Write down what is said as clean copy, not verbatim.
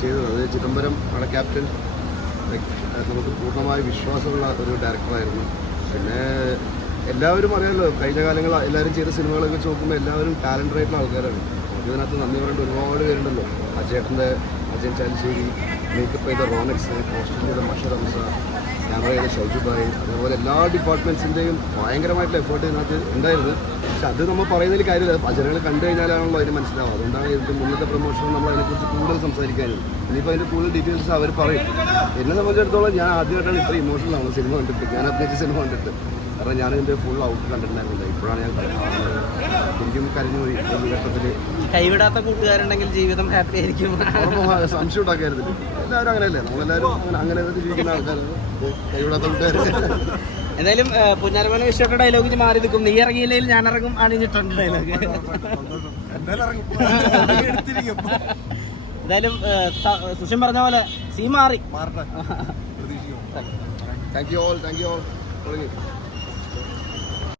ചെയ്തത് ചിദംബരം ആണ് ക്യാപ്റ്റൻ. നമുക്ക് പൂർണ്ണമായ വിശ്വാസമുള്ള ഒരു ഡയറക്ടറായിരുന്നു. പിന്നെ എല്ലാവരും അറിയാമല്ലോ, കഴിഞ്ഞ കാലങ്ങൾ എല്ലാവരും ചെയ്ത സിനിമകളൊക്കെ വെച്ച് നോക്കുമ്പോൾ എല്ലാവരും ടാലൻ്റഡായിട്ടുള്ള ആൾക്കാരാണ്. ഇതിനകത്ത് നന്ദി പറയേണ്ട ഒരുപാട് പേരുണ്ടല്ലോ. അജയൻ ചാലിശ്ശേരി, മേക്കപ്പ് ചെയ്ത റോണക്സ്, കോസ്റ്റ്യൂം ചെയ്ത മഷർ ഹംസ, ക്യാമറ ചെയ്ത ഷൗജുബായി, അതേപോലെ എല്ലാ ഡിപ്പാർട്ട്മെൻറ്റ്സിൻ്റെയും ഭയങ്കരമായിട്ടുള്ള എഫേർട്ട് ഇതിനകത്ത് ഉണ്ടായിരുന്നു. പക്ഷെ അത് നമ്മൾ പറയുന്നതിൽ കാര്യമില്ല, ജനങ്ങൾ കണ്ടു കഴിഞ്ഞാലാണല്ലോ അതിന് മനസ്സിലാവും. അതുകൊണ്ടാണ് ഇതിൻ്റെ മുന്നത്തെ പ്രൊമോഷൻ നമ്മൾ അതിനെക്കുറിച്ച് കൂടുതൽ സംസാരിക്കാനും. ഇനിയിപ്പോൾ അതിൻ്റെ കൂടുതൽ ഡീറ്റെയിൽസ് അവർ പറയും. എന്നെ സംബന്ധിച്ചിടത്തോളം ഞാൻ ആദ്യമായിട്ടാണ് ഇത്ര ഇമോഷണലാണ് സിനിമ കണ്ടിട്ട്, ഞാൻ അഭിനയിച്ച സിനിമ കണ്ടിട്ട്. കാരണം ഞാനിതിൻ്റെ ഫുൾ ഔട്ട് കണ്ടിട്ടുണ്ടായിരുന്നില്ല. ഇപ്പോഴാണ് ഞാൻ എനിക്കും കരഞ്ഞു പോയി. ഘട്ടത്തിൽ കൈവിടാത്ത കൂട്ടുകാരുണ്ടെങ്കിൽ ജീവിതം ഹാപ്പി ആയിരിക്കും. സംശയം ഉണ്ടാക്കരുത്. എല്ലാവരും അങ്ങനെയല്ലേ, നമ്മളെല്ലാവരും അങ്ങനെ ജീവിക്കുന്ന ആൾക്കാരാണ്. കൈവിടാത്ത കൂട്ടുകാർ. എന്തായാലും പുന്നരമന വിഷയയുടെ ഡയലോഗിന് മാറി നിൽക്കും. നീ ഇറങ്ങിയില്ലെങ്കിൽ ഞാൻ ഇറങ്ങും അണിഞ്ഞിട്ടുണ്ട് ഡയലോഗ്. എന്തായാലും സുഷൻ പറഞ്ഞ പോലെ സീ മാറി. Thank you all.